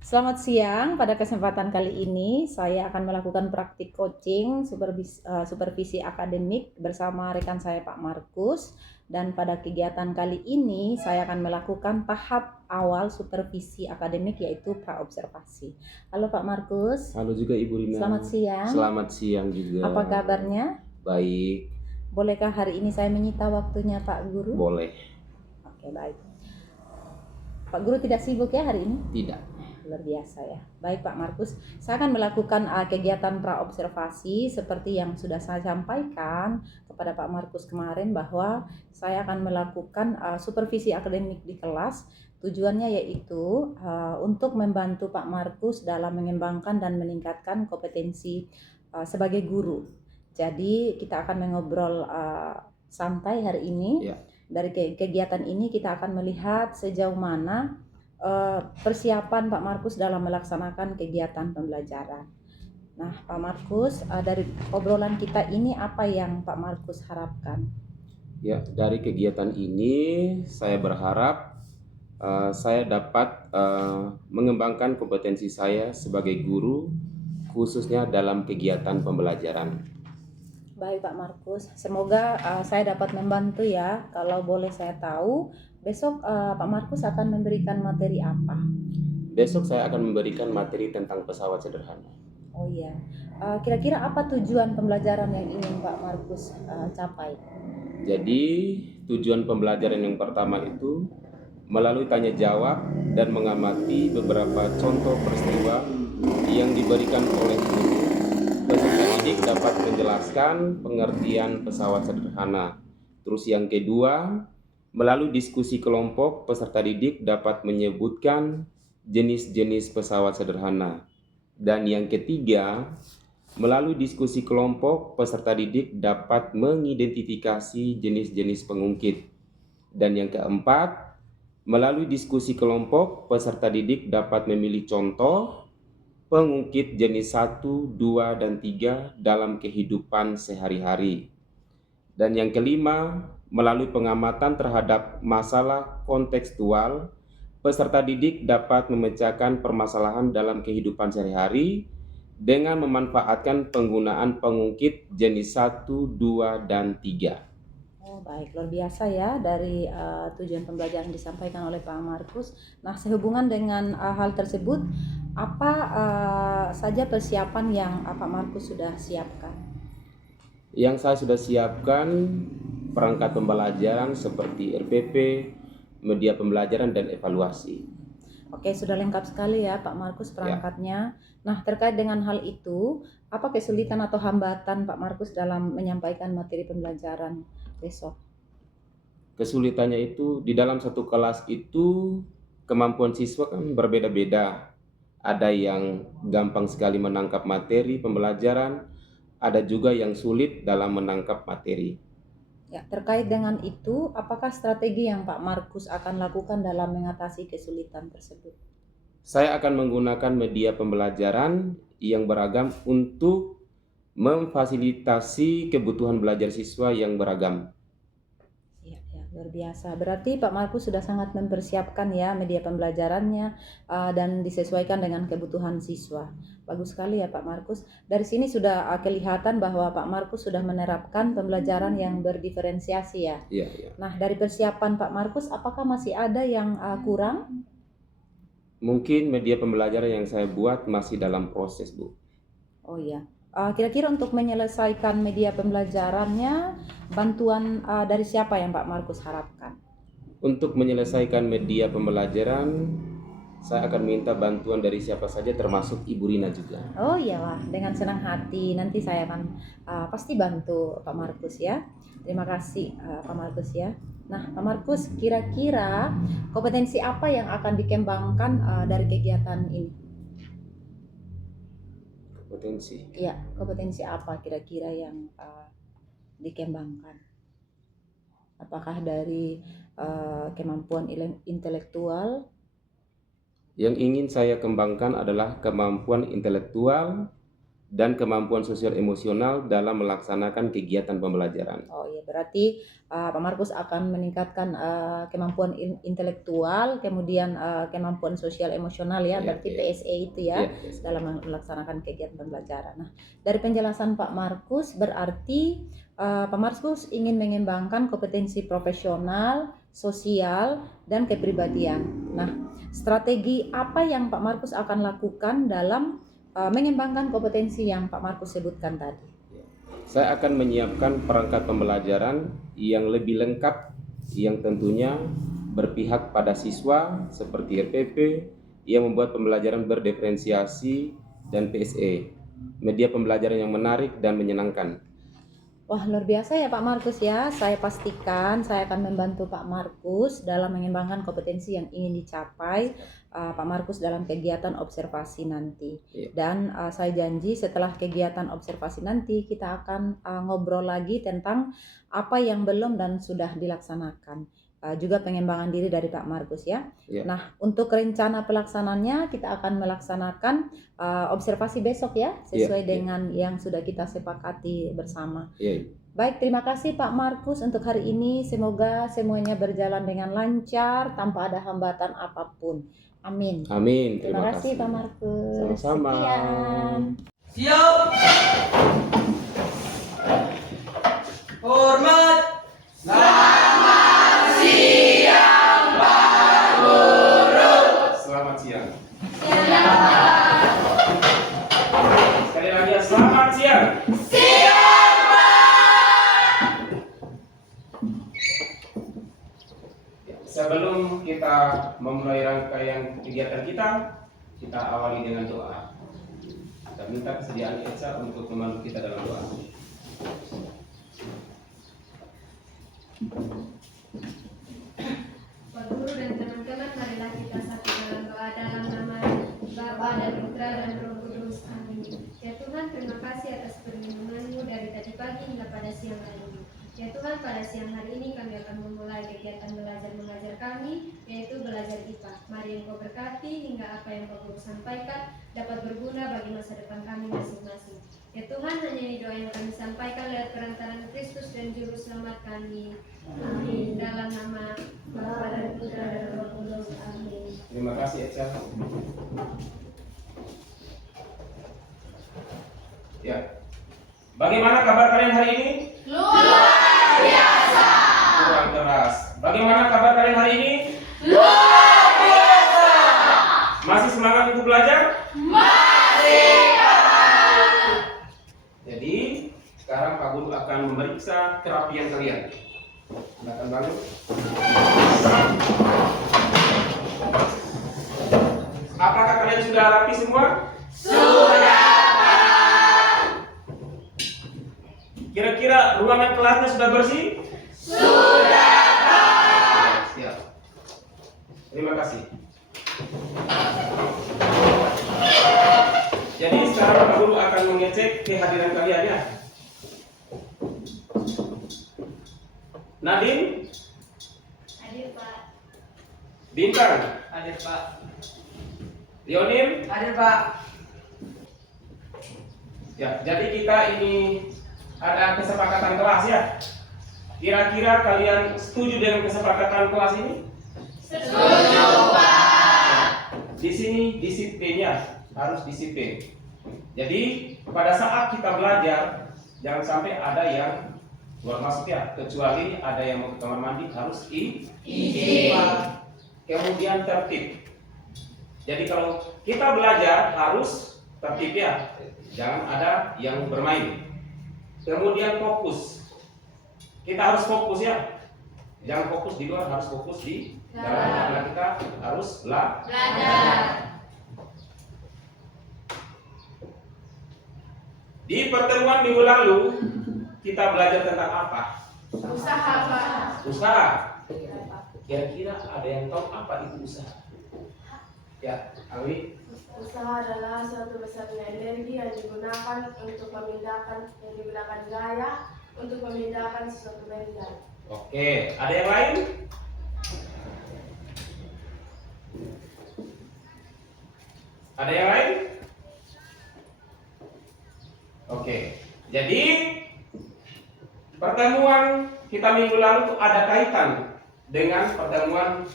Selamat siang, pada kesempatan kali ini saya akan melakukan praktik coaching supervisi akademik bersama rekan saya Pak Markus. Dan pada kegiatan kali ini saya akan melakukan tahap awal supervisi akademik yaitu praobservasi. Halo Pak Markus. Halo juga Ibu Rina. Selamat siang. Selamat siang juga. Apa kabarnya? Baik. Bolehkah hari ini saya menyita waktunya Pak Guru? Boleh. Oke, baik. Pak Guru tidak sibuk ya hari ini? Tidak. Luar biasa ya. Baik Pak Markus, saya akan melakukan kegiatan praobservasi seperti yang sudah saya sampaikan kepada Pak Markus kemarin, bahwa saya akan melakukan supervisi akademik di kelas. Tujuannya yaitu untuk membantu Pak Markus dalam mengembangkan dan meningkatkan kompetensi sebagai guru. Jadi kita akan mengobrol santai hari ini. Ya. Dari kegiatan ini kita akan melihat sejauh mana persiapan Pak Markus dalam melaksanakan kegiatan pembelajaran. Nah, Pak Markus, dari obrolan kita ini apa yang Pak Markus harapkan? Ya, dari kegiatan ini saya berharap saya dapat mengembangkan kompetensi saya sebagai guru, khususnya dalam kegiatan pembelajaran. Baik Pak Markus, semoga saya dapat membantu ya. Kalau boleh saya tahu, besok Pak Markus akan memberikan materi apa? Besok saya akan memberikan materi tentang pesawat sederhana. Oh iya, kira-kira apa tujuan pembelajaran yang ingin Pak Markus capai? Jadi tujuan pembelajaran yang pertama itu melalui tanya jawab dan mengamati beberapa contoh peristiwa yang diberikan oleh guru, peserta didik dapat menjelaskan pengertian pesawat sederhana. Terus yang kedua, melalui diskusi kelompok, peserta didik dapat menyebutkan jenis-jenis pesawat sederhana. Dan yang ketiga, melalui diskusi kelompok, peserta didik dapat mengidentifikasi jenis-jenis pengungkit. Dan yang keempat, melalui diskusi kelompok, peserta didik dapat memilih contoh pengungkit jenis 1, 2, dan 3 dalam kehidupan sehari-hari. Dan yang kelima, melalui pengamatan terhadap masalah kontekstual, peserta didik dapat memecahkan permasalahan dalam kehidupan sehari-hari dengan memanfaatkan penggunaan pengungkit jenis 1, 2, dan 3. Oh baik, luar biasa ya dari tujuan pembelajaran disampaikan oleh Pak Markus. Nah, sehubungan dengan hal tersebut, apa saja persiapan yang Pak Markus sudah siapkan? Yang saya sudah siapkan perangkat pembelajaran seperti RPP, media pembelajaran, dan evaluasi. Oke, sudah lengkap sekali ya Pak Markus perangkatnya. Nah, terkait dengan hal itu, apa kesulitan atau hambatan Pak Markus dalam menyampaikan materi pembelajaran besok? Kesulitannya itu di dalam satu kelas itu kemampuan siswa kan berbeda-beda. Ada yang gampang sekali menangkap materi pembelajaran, ada juga yang sulit dalam menangkap materi. Ya, terkait dengan itu, apakah strategi yang Pak Markus akan lakukan dalam mengatasi kesulitan tersebut? Saya akan menggunakan media pembelajaran yang beragam untuk memfasilitasi kebutuhan belajar siswa yang beragam. Ya, luar biasa. Berarti Pak Markus sudah sangat mempersiapkan ya media pembelajarannya dan disesuaikan dengan kebutuhan siswa. Bagus sekali ya Pak Markus. Dari sini sudah kelihatan bahwa Pak Markus sudah menerapkan pembelajaran yang berdiferensiasi ya. Iya, iya. Nah, dari persiapan Pak Markus, apakah masih ada yang kurang? Mungkin media pembelajaran yang saya buat masih dalam proses, Bu. Oh iya. Kira-kira untuk menyelesaikan media pembelajarannya, bantuan dari siapa yang Pak Markus harapkan? Untuk menyelesaikan media pembelajaran, saya akan minta bantuan dari siapa saja termasuk Ibu Rina juga. Oh iya wah, dengan senang hati nanti saya akan pasti bantu Pak Markus ya. Terima kasih Pak Markus ya. Nah Pak Markus, kira-kira kompetensi apa yang akan dikembangkan dari kegiatan ini? Kompetensi. Iya, kompetensi apa kira-kira yang dikembangkan? Apakah dari kemampuan intelektual? Yang ingin saya kembangkan adalah kemampuan intelektual, dan kemampuan sosial emosional dalam melaksanakan kegiatan pembelajaran. Oh iya, berarti Pak Markus akan meningkatkan kemampuan intelektual, kemudian kemampuan sosial emosional ya, berarti PSE itu ya, dalam melaksanakan kegiatan pembelajaran. Nah, dari penjelasan Pak Markus berarti Pak Markus ingin mengembangkan kompetensi profesional, sosial, dan kepribadian. Nah, strategi apa yang Pak Markus akan lakukan dalam mengembangkan kompetensi yang Pak Markus sebutkan tadi? Saya akan menyiapkan perangkat pembelajaran yang lebih lengkap, yang tentunya berpihak pada siswa seperti RPP, yang membuat pembelajaran berdiferensiasi, dan PSE, media pembelajaran yang menarik dan menyenangkan. Wah, luar biasa ya Pak Markus ya. Saya pastikan saya akan membantu Pak Markus dalam mengembangkan kompetensi yang ingin dicapai Pak Markus dalam kegiatan observasi nanti. Dan saya janji setelah kegiatan observasi nanti kita akan ngobrol lagi tentang apa yang belum dan sudah dilaksanakan. Juga pengembangan diri dari Pak Markus ya. Nah, untuk rencana pelaksanaannya kita akan melaksanakan observasi besok ya, sesuai dengan yang sudah kita sepakati bersama. Baik, terima kasih Pak Markus untuk hari ini. Semoga semuanya berjalan dengan lancar tanpa ada hambatan apapun. Amin. Amin. Terima kasih Pak Markus. Sama-sama. Sekian. Siap. Hormat. Selamat siang. Sekali lagi, selamat siang. Sebelum kita memulai rangkaian kegiatan kita awali dengan doa. Kita minta kesediaan Eca untuk memandu kita dalam doa. Pak Guru dan teman-teman, marilah kita satu dalam doa dalam nama Bapa dan Putra dan Roh Kudus. Amin. Ya Tuhan, terima kasih atas perlindungan-Mu dari tadi pagi hingga pada siang hari ini. Ya Tuhan, pada siang hari ini kami akan memulai kegiatan belajar mengajar kami, yaitu belajar IPA. Mari Engkau berkati hingga apa yang Pak Guru sampaikan dapat berguna bagi masa depan kami masing-masing. Ya Tuhan, hanya ini doa yang kami sampaikan lewat perantaraan Kristus dan Juru Selamat kami. Amin. Dalam nama Bapa dan Putra dan Roh Kudus. Amin. Terima kasih Eca. Ya. Bagaimana kabar kalian hari ini? Luar biasa. Kurang keras. Bagaimana kabar kalian hari ini? Luar biasa. Masih semangat untuk belajar? Masih. Jadi sekarang Pak Guru akan memeriksa kerapian kalian. Silakan bangun. Apakah kalian sudah rapi semua? Sudah. Kira-kira ruangan kelasnya sudah bersih? Sudah. Siap. Terima kasih. Jadi sekarang Pak Guru akan mengecek kehadiran kalian ya. Nadine, Hadir Pak. Bintang, Hadir Pak. Lionim. Hadir Pak. Ya, jadi kita ini ada kesepakatan kelas ya. Kira-kira kalian setuju dengan kesepakatan kelas ini? Setuju Pak. Di sini disiplinnya harus disiplin. Jadi pada saat kita belajar jangan sampai ada yang keluar masuk ya, kecuali ada yang mau ke kamar mandi harus izin. Kemudian tertib. Jadi kalau kita belajar harus tertib ya, jangan ada yang bermain. Kemudian fokus. Kita harus fokus ya. Jangan fokus di luar, harus fokus di dalam. Karena kita harus Belajar. Di pertemuan minggu lalu kita belajar tentang apa? Usaha Pak. Usaha. Kira-kira ada yang tahu apa itu usaha? Ya, Awi. Usaha adalah suatu besarnya energi yang digunakan untuk memindahkan gaya untuk memindahkan sesuatu benda. Oke, ada yang lain? Ada yang lain? Oke, jadi pertemuan kita minggu lalu tuh ada kaitan dengan pertemuan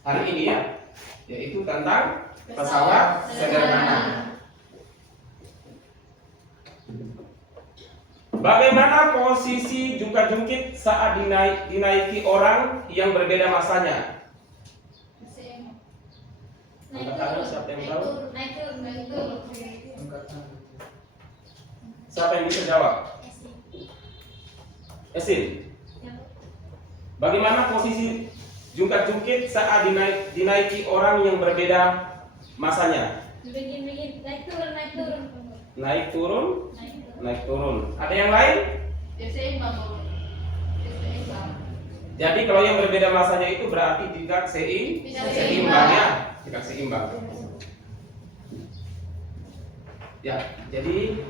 hari ini ya, yaitu tentang pesawat sederhana. Bagaimana posisi jungkat-jungkit saat dinaiki orang yang berbeda masanya? Angkat tangan, siapa yang tahu? Siapa yang bisa jawab? Esin. Bagaimana posisi jungkat-jungkit saat dinaiki orang yang berbeda masanya? Naik turun. Ada yang lain? Jadi kalau yang berbeda masanya itu berarti tidak seimbang ya, tidak seimbang. Ya, jadi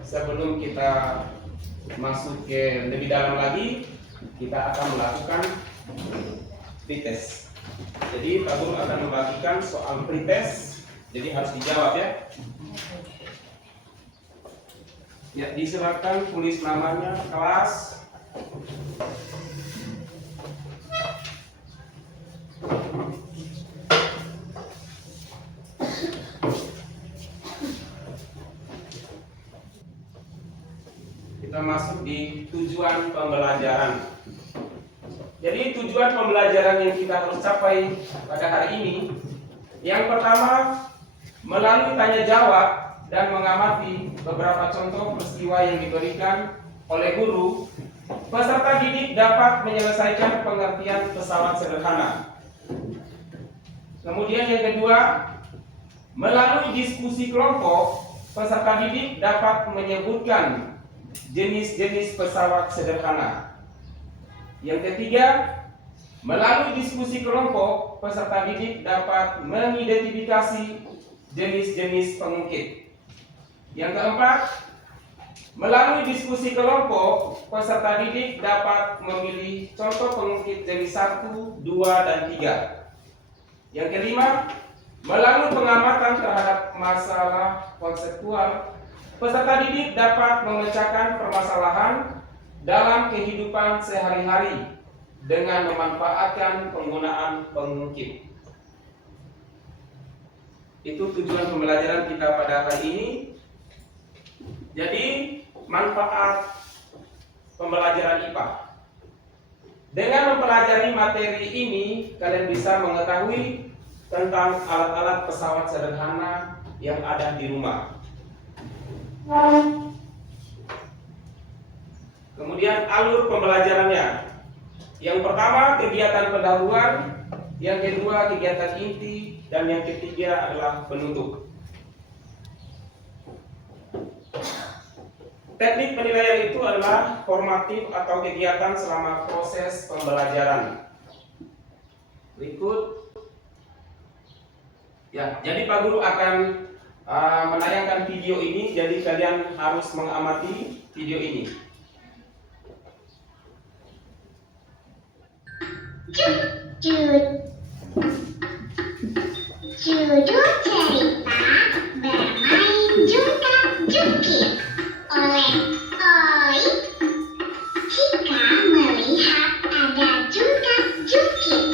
sebelum kita masuk ke lebih dalam lagi, kita akan melakukan pretest. Jadi Pak Guru akan membagikan soal pretest, jadi harus dijawab ya. Ya, disilakan tulis namanya, kelas. Kita masuk di tujuan pembelajaran. Jadi tujuan pembelajaran yang kita harus capai pada hari ini, yang pertama melalui tanya jawab dan mengamati beberapa contoh peristiwa yang diberikan oleh guru, peserta didik dapat menyelesaikan pengertian pesawat sederhana. Kemudian yang kedua, melalui diskusi kelompok, peserta didik dapat menyebutkan jenis-jenis pesawat sederhana. Yang ketiga, melalui diskusi kelompok, peserta didik dapat mengidentifikasi jenis-jenis pengungkit. Yang keempat, melalui diskusi kelompok, peserta didik dapat memilih contoh pengungkit jenis 1, 2, dan 3. Yang kelima, melalui pengamatan terhadap masalah konseptual, peserta didik dapat memecahkan permasalahan dalam kehidupan sehari-hari dengan memanfaatkan penggunaan pengungkit. Itu tujuan pembelajaran kita pada hari ini. Jadi, manfaat pembelajaran IPA. Dengan mempelajari materi ini, kalian bisa mengetahui tentang alat-alat pesawat sederhana yang ada di rumah. Kemudian alur pembelajarannya. Yang pertama kegiatan pendahuluan, yang kedua kegiatan inti, dan yang ketiga adalah penutup. Teknik penilaian itu adalah formatif atau kegiatan selama proses pembelajaran. Berikut. Ya, jadi Pak Guru akan menayangkan video ini, jadi kalian harus mengamati video ini. Judul cerita bermain jungkat-jungkit oleh Oi. Jika melihat ada jungkat-jungkit,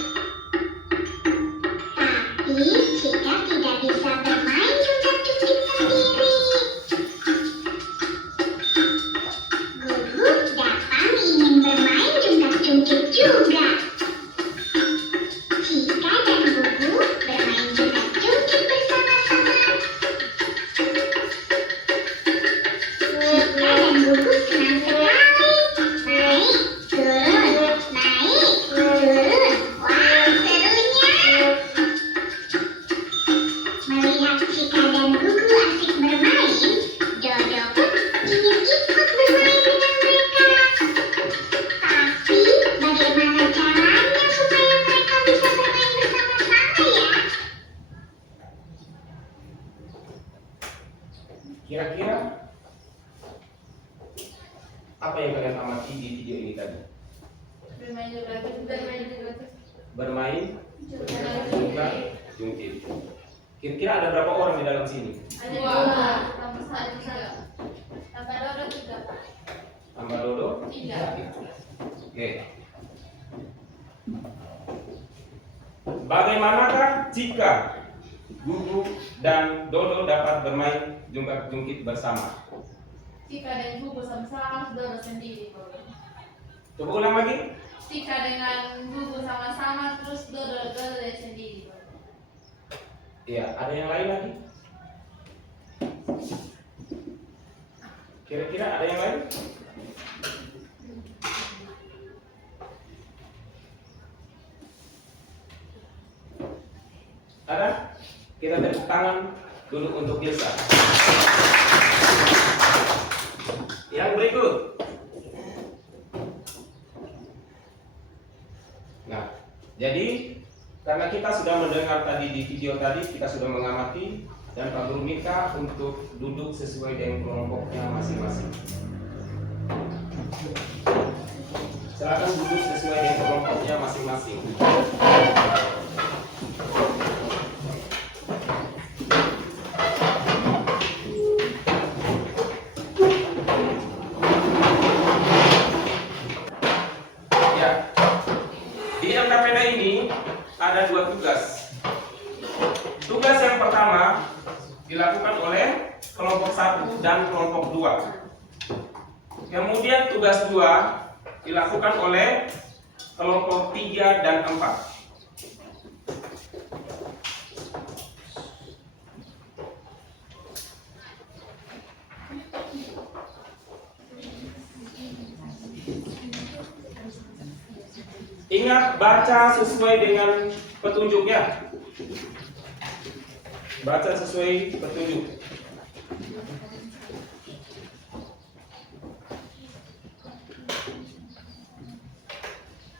tapi jika tidak bisa bermain jungkat-jungkit sendiri, Gugu datang ingin bermain jungkat-jungkit juga. Cika dan Gugu bermain jungkat-jungkit bersama-sama. Cika dan Gugu senang sekali. Naik, turun, naik, turun. Wah, serunya. Melihat Cika dan Gugu asik bermain, Dodo pun ingin ikut bermain dengan mereka. Tapi bagaimana caranya supaya mereka bisa bermain bersama-sama ya? Kira-kira apa yang kalian amati di video ini tadi? Bermain jungkat-jungkit. Kira-kira ada berapa orang di dalam sini? Ada 2, tambah 1, 3. Oke. Bagaimanakah jika Gugu dan Dodo dapat bermain jungkit bersama? Tika dan Gugu sama-sama, Dodo sendiri. Coba ulang lagi. Tika dengan Gugu sama-sama, terus Dodo sendiri. Iya, ada yang lain lagi? Kira-kira ada yang lain? Ada? Kita tepuk tangan dulu untuk Gilsa. Yang berikut. Nah, jadi karena kita sudah mendengar tadi di video tadi, kita sudah mengamati dan Pak Guru minta untuk duduk sesuai dengan kelompoknya masing-masing. Silakan duduk sesuai dengan kelompoknya masing-masing. Ada dua tugas. Tugas yang pertama dilakukan oleh kelompok 1 dan kelompok 2. Kemudian tugas 2 dilakukan oleh kelompok 3 dan 4. Ingat, baca sesuai dengan petunjuknya. Baca sesuai petunjuk.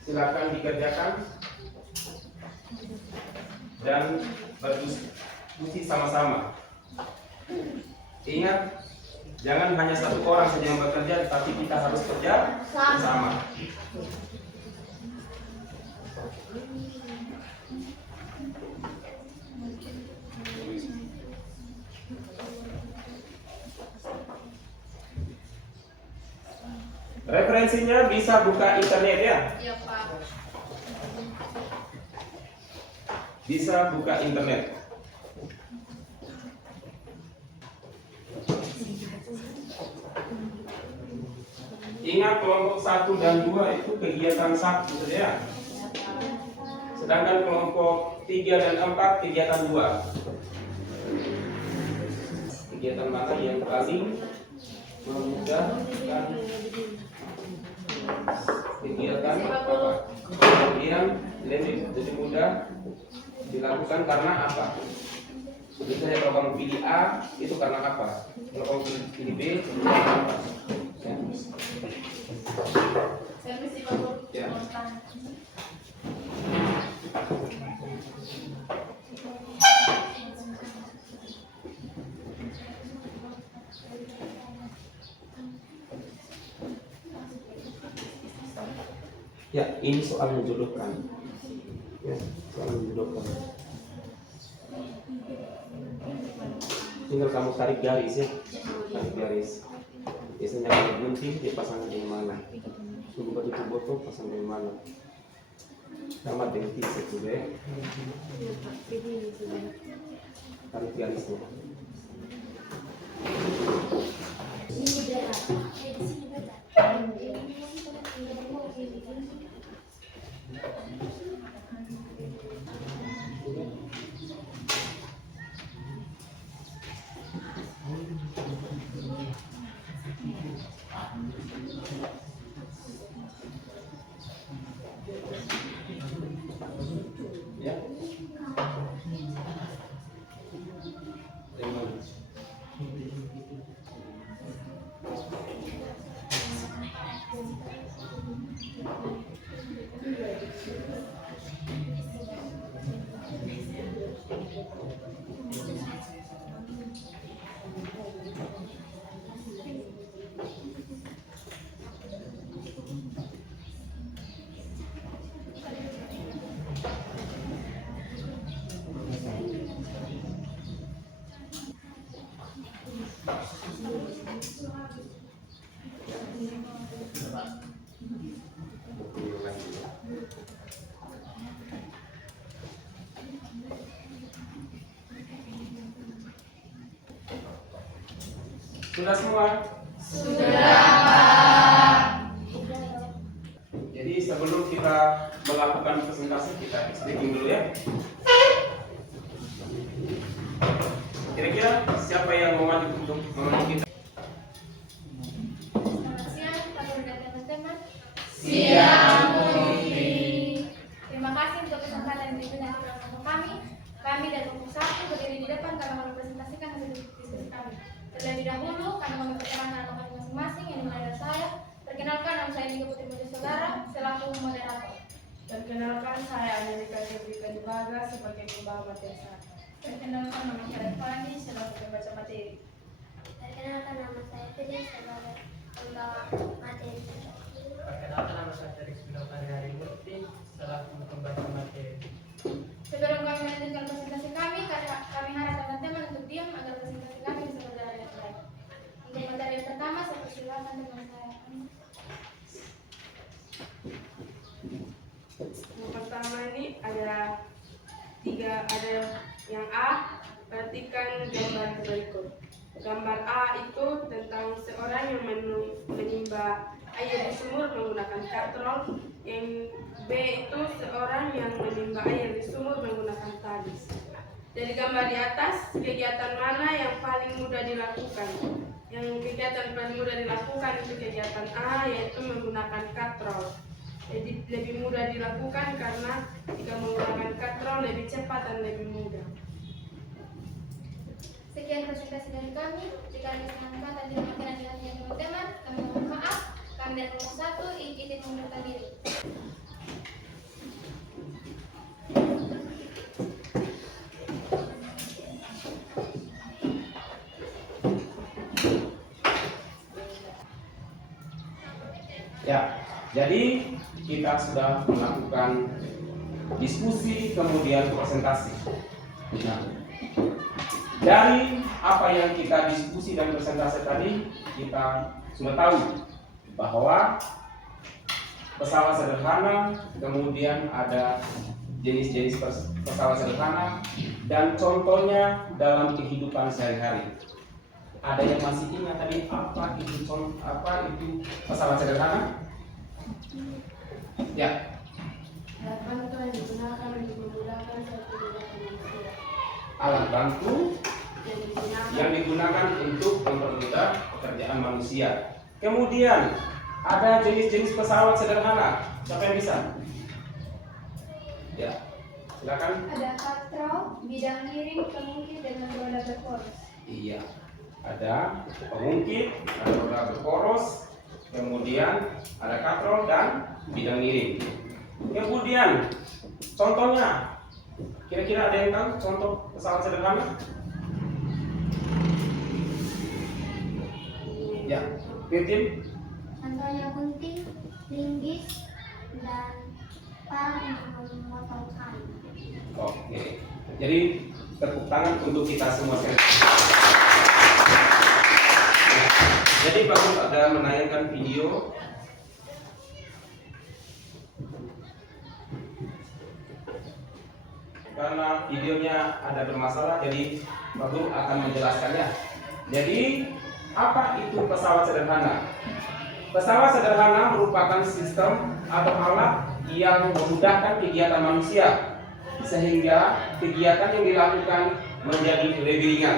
Silakan dikerjakan dan berdiskusi sama-sama. Ingat, jangan hanya satu orang saja yang bekerja, tapi kita harus kerja bersama. Referensinya bisa buka internet ya? Iya, Pak. Bisa buka internet. Ingat, kelompok 1 dan 2 itu kegiatan 1 saja ya. Sedangkan kelompok 3 dan 4 kegiatan 2. Kegiatan mana yang paling memudahkan? Kegiatan apa? Kemudian lebih mudah dilakukan karena apa? Misalnya kalau kamu pilih A, itu karena apa? Kalau kamu pilih B, itu karena apa? Ya. Saya mesti bangun. Ya. Ya, ini soal menjodohkan. Ya, soal menjodohkan. Tinggal kamu tarik garis ya, tarik garis. Biasanya kalau gunting dipasang di mana? Tunggu batu botol pasang di mana? Sama dengan titik juga ya. Tarik garisnya. Ya. Sudah semua? Jadi sebelum kita melakukan presentasi, kita speaking dulu ya. Kira-kira siapa yang mau maju untuk menolong kita? Selamat siang, Pak Guru dan teman-teman. Siang, Terima kasih untuk kesempatan yang diberikan kepada kami. Kami dari kelompok 1 berdiri di depan karena mempresentasikan hasil diskusi kami. Terlebih dahulu, kami memperkenalkan nama kami masing-masing yang dimulai dari saya. Perkenalkan, nama saya Nika Putri Budi Saudara selaku moderator. Perkenalkan, saya Anelika Debrika Dibaga sebagai pembawa materi. Perkenalkan, nama saya Fani selaku pembaca materi. Perkenalkan, nama saya Fidel sebagai pembawa materi. Perkenalkan, nama saya Felix Binokari Harimurti selaku pembaca materi. Sebelum kami melanjutkan presentasi kami harap teman-teman untuk diam agar presentasi kami bisa berjalan dengan baik. Untuk materi yang pertama, saya persilakan teman saya. Yang pertama ini ada yang A, perhatikan gambar berikut. Gambar A itu tentang seorang yang menimba air di sumur menggunakan katrol. Yang B itu seorang yang menimba air di sumur menggunakan tabis. Dari gambar di atas, kegiatan mana yang paling mudah dilakukan? Yang kegiatan paling mudah dilakukan itu kegiatan A, yaitu menggunakan katrol. Jadi lebih mudah dilakukan karena jika menggunakan katrol lebih cepat dan lebih mudah. Sekian presentasi dari kami. Jika ada kesalahan dan tidak berkenan dengan teman-teman, kami mohon maaf. Kami dari kelompok 1 izin mengundurkan diri. Ya, jadi kita sudah melakukan diskusi kemudian presentasi. Nah, dari apa yang kita diskusi dan presentasi tadi, kita sudah tahu bahwa pesawat sederhana, kemudian ada jenis-jenis pesawat sederhana dan contohnya dalam kehidupan sehari-hari. Ada yang masih ingat tadi apa itu pesawat sederhana? Ya. Alat bantu yang digunakan untuk memudahkan suatu kegiatan manusia. Alat bantu Yang yang digunakan untuk mempermudah pekerjaan manusia. Kemudian ada jenis-jenis pesawat sederhana. Siapa yang bisa? Ya, silakan. Ada katrol, bidang miring, pengungkit dengan roda berporos. Iya, ada pengungkit, ada roda berporos, kemudian ada katrol dan bidang miring. Kemudian contohnya, kira-kira ada yang tahu contoh pesawat sederhana? Ya, Firtin. Contohnya gunting, linggis, dan parang untuk memotong kayu. Oke, jadi tepuk tangan untuk kita semua sekali. Jadi Pak Guru ada menayangkan video. Karena videonya ada bermasalah, jadi Pak Guru akan menjelaskannya. Jadi apa itu pesawat sederhana? Pesawat sederhana merupakan sistem atau alat yang memudahkan kegiatan manusia sehingga kegiatan yang dilakukan menjadi lebih ringan.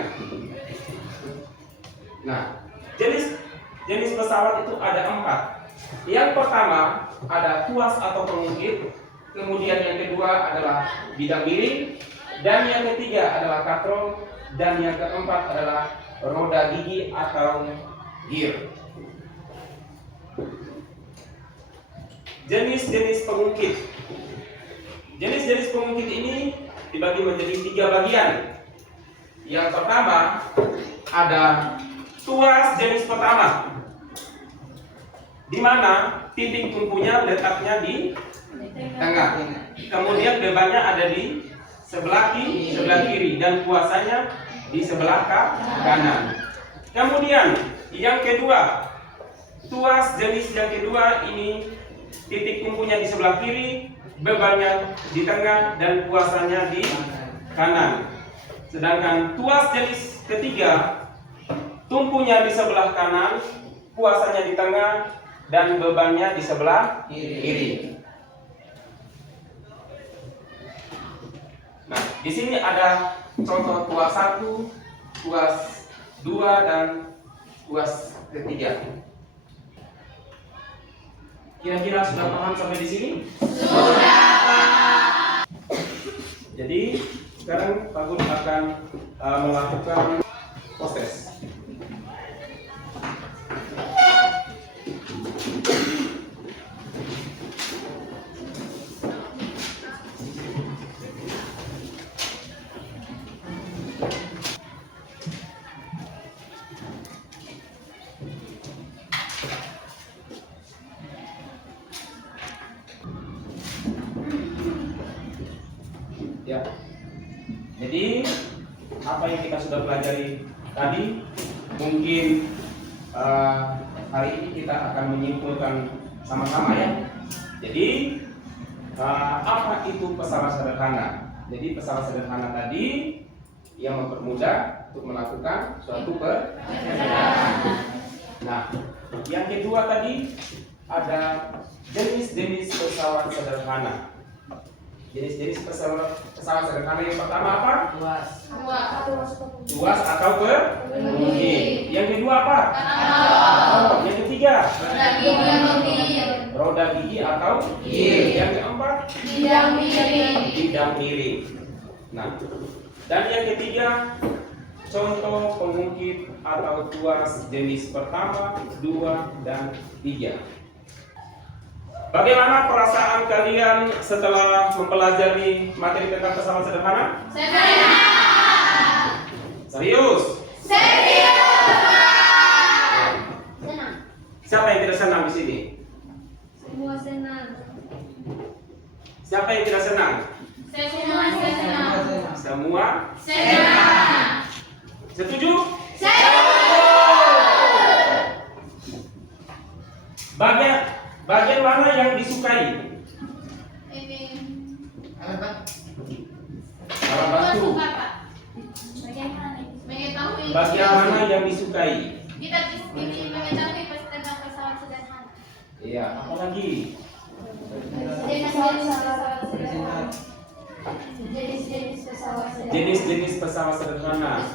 Nah, jenis pesawat itu ada 4. Yang pertama ada tuas atau pengungkit, kemudian yang kedua adalah bidang miring, dan yang ketiga adalah katrol, dan yang keempat adalah roda gigi atau gear. Jenis-jenis pengungkit. Jenis-jenis pengungkit ini dibagi menjadi 3 bagian. Yang pertama ada tuas jenis pertama, di mana titik tumpunya letaknya di tengah. Kemudian bebannya ada di sebelah kiri dan kuasanya di sebelah kanan. Kemudian yang kedua, tuas jenis yang kedua ini titik tumpunya di sebelah kiri, bebannya di tengah, dan kuasanya di kanan. Sedangkan tuas jenis ketiga, tumpunya di sebelah kanan, kuasanya di tengah, dan bebannya di sebelah kiri. Nah, di sini ada contoh tuas 1, tuas 2, dan tuas ketiga. Kira-kira sudah paham sampai di sini? Sudah. Jadi sekarang Pak Guru akan melakukan proses. Ya. Jadi apa yang kita sudah pelajari tadi mungkin hari ini kita akan menyimpulkan sama-sama ya. Jadi apa itu pesawat sederhana? Jadi pesawat sederhana tadi yang mempermudah untuk melakukan suatu perjalanan. Nah, yang kedua tadi ada jenis-jenis pesawat sederhana. Jenis-jenis pesawat sederhana yang pertama apa? Tuas atau pengemudi. Yang kedua apa? Yang ketiga? Roda gigi atau gear. Yang keempat? Bidang miring. Nah, dan yang ketiga contoh pengungkit atau tuas jenis pertama, 2, dan 3. Bagaimana perasaan kalian setelah mempelajari materi tentang pesawat sederhana? Serius? Siapa yang tidak senang di sini? Semua senang. Siapa yang tidak senang? Semua? Setuju? Bagian mana yang disukai? Alat bantu. Bagian mana yang disukai? Kita ini mengetahui tentang pesawat sederhana. Iya, apa lagi? Jenis-jenis pesawat sederhana.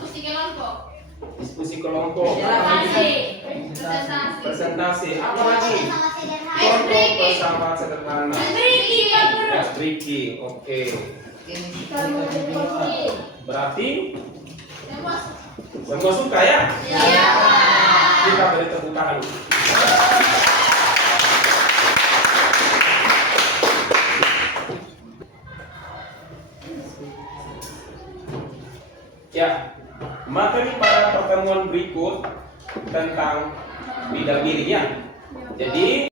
Diskusi kelompok. Presentasi. Apa lagi? Contoh pesawat sederhana. Tricky. Oke. Berarti semua suka ya? Iya. Kita beri tepuk tangan. Ya, materi pada pertemuan berikut tentang bidang miring ya. Jadi